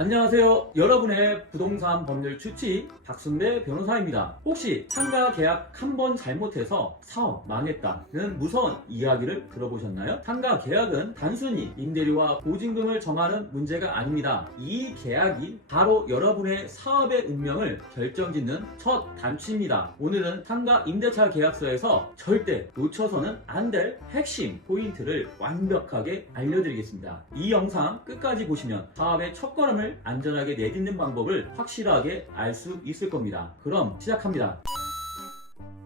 안녕하세요. 여러분의 부동산 법률 추치 박순배 변호사입니다. 혹시 상가 계약 한 번 잘못해서 사업 망했다는 무서운 이야기를 들어보셨나요? 상가 계약은 단순히 임대료와 보증금을 정하는 문제가 아닙니다. 이 계약이 바로 여러분의 사업의 운명을 결정짓는 첫 단추입니다. 오늘은 상가 임대차 계약서에서 절대 놓쳐서는 안 될 핵심 포인트를 완벽하게 알려드리겠습니다. 이 영상 끝까지 보시면 사업의 첫걸음을 안전하게 내딛는 방법을 확실하게 알 수 있을 겁니다. 그럼 시작합니다.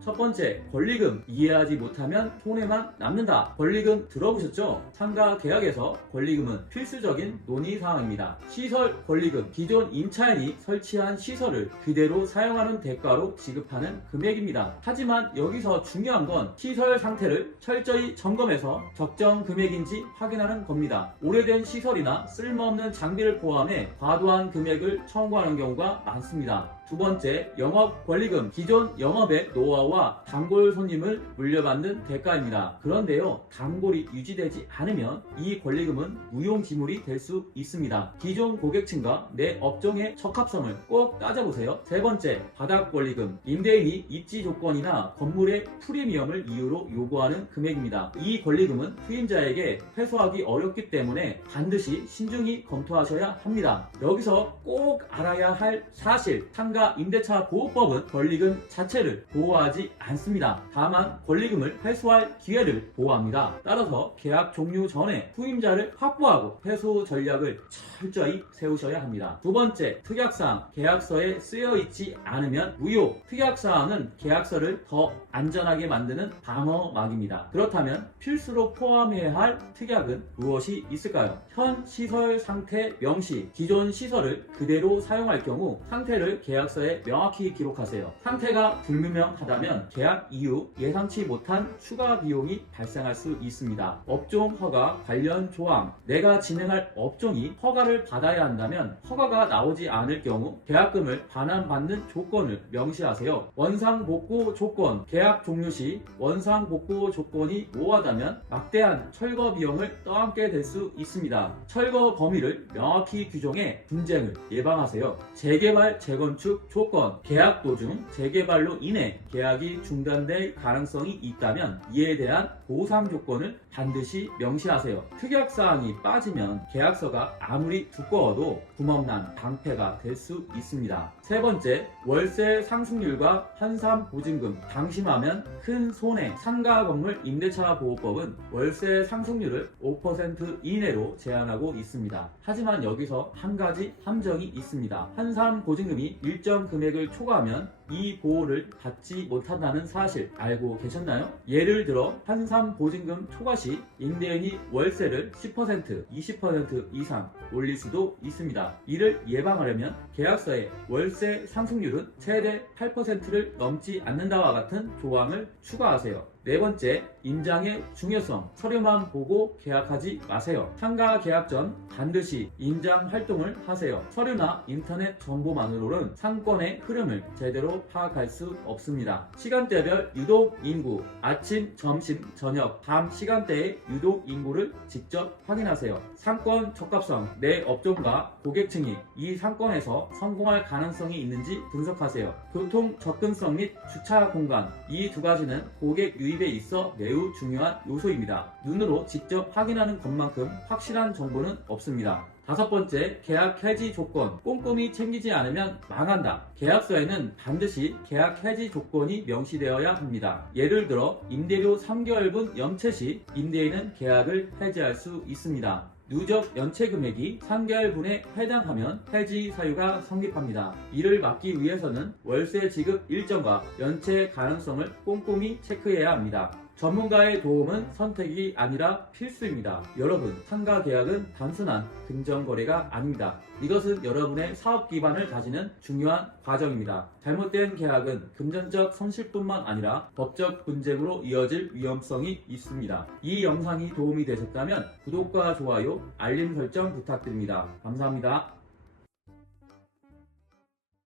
첫 번째, 권리금 이해하지 못하면 손해만 남는다. 권리금 들어보셨죠? 상가 계약에서 권리금은 필수적인 논의사항입니다. 시설 권리금, 기존 임차인이 설치한 시설을 그대로 사용하는 대가로 지급하는 금액입니다. 하지만 여기서 중요한 건 시설 상태를 철저히 점검해서 적정 금액인지 확인하는 겁니다. 오래된 시설이나 쓸모없는 장비를 포함해 과도한 금액을 청구하는 경우가 많습니다. 두 번째, 영업 권리금, 기존 영업의 노하우와 단골 손님을 물려받는 대가입니다. 그런데요, 단골이 유지되지 않으면 이 권리금은 무용지물이 될 수 있습니다. 기존 고객층과 내 업종의 적합성을 꼭 따져보세요. 세 번째, 바닥 권리금, 임대인이 입지 조건이나 건물의 프리미엄을 이유로 요구하는 금액입니다. 이 권리금은 투임자에게 회수하기 어렵기 때문에 반드시 신중히 검토하셔야 합니다. 여기서 꼭 알아야 할 사실, 상가 임대차 보호법은 권리금 자체를 보호하지 않습니다. 다만 권리금을 회수할 기회를 보호합니다. 따라서 계약 종료 전에 후임자를 확보하고 회수 전략을 철저히 세우셔야 합니다. 두 번째, 특약사항, 계약서에 쓰여있지 않으면 무효. 특약사항은 계약서를 더 안전하게 만드는 방어막입니다. 그렇다면 필수로 포함해야 할 특약은 무엇이 있을까요? 현 시설 상태 명시, 기존 시설을 그대로 사용할 경우 상태를 계약서에 명확히 기록하세요. 상태가 불분명하다면 계약 이후 예상치 못한 추가 비용이 발생할 수 있습니다. 업종 허가 관련 조항, 내가 진행할 업종이 허가를 받아야 한다면 허가가 나오지 않을 경우 계약금을 반환받는 조건을 명시하세요. 원상복구 조건, 계약 종료 시 원상복구 조건이 모호하다면 막대한 철거 비용을 떠안게 될 수 있습니다. 철거 범위를 명확히 규정해 분쟁을 예방하세요. 재개발, 재건축 조건, 계약 도중 재개발로 인해 계약이 중단될 가능성이 있다면 이에 대한 보상 조건을 반드시 명시하세요. 특약사항이 빠지면 계약서가 아무리 두꺼워도 구멍난 방패가 될 수 있습니다. 세 번째, 월세 상승률과 환산 보증금, 방심하면 큰 손해. 상가 건물 임대차 보호법은 월세 상승률을 5% 이내로 제한하고 있습니다. 하지만 여기서 한 가지 함정이 있습니다. 환산 보증금이 일정 금액을 초과하면 이 보호를 받지 못한다는 사실 알고 계셨나요? 예를 들어 환산 보증금 초과 시 임대인이 월세를 10%, 20% 이상 올릴 수도 있습니다. 이를 예방하려면 계약서에 월세 상승률은 최대 8%를 넘지 않는다와 같은 조항을 추가하세요. 네 번째, 임장의 중요성, 서류만 보고 계약하지 마세요. 상가 계약 전 반드시 임장 활동을 하세요. 서류나 인터넷 정보만으로는 상권의 흐름을 제대로 파악할 수 없습니다. 시간대별 유동 인구, 아침, 점심, 저녁, 밤 시간대의 유동 인구를 직접 확인하세요. 상권 적합성, 내 업종과 고객층이 이 상권에서 성공할 가능성이 있는지 분석하세요. 교통 접근성 및 주차 공간, 이 두 가지는 고객 유입에 있어 매우 중요한 요소입니다. 눈으로 직접 확인하는 것만큼 확실한 정보는 없습니다. 다섯 번째, 계약 해지 조건. 꼼꼼히 챙기지 않으면 망한다. 계약서에는 반드시 계약 해지 조건이 명시되어야 합니다. 예를 들어 임대료 3개월분 연체 시 임대인은 계약을 해지할 수 있습니다. 누적 연체 금액이 3개월분에 해당하면 해지 사유가 성립합니다. 이를 막기 위해서는 월세 지급 일정과 연체 가능성을 꼼꼼히 체크해야 합니다. 전문가의 도움은 선택이 아니라 필수입니다. 여러분, 상가 계약은 단순한 금전거래가 아닙니다. 이것은 여러분의 사업 기반을 다지는 중요한 과정입니다. 잘못된 계약은 금전적 손실뿐만 아니라 법적 분쟁으로 이어질 위험성이 있습니다. 이 영상이 도움이 되셨다면 구독과 좋아요, 알림 설정 부탁드립니다. 감사합니다.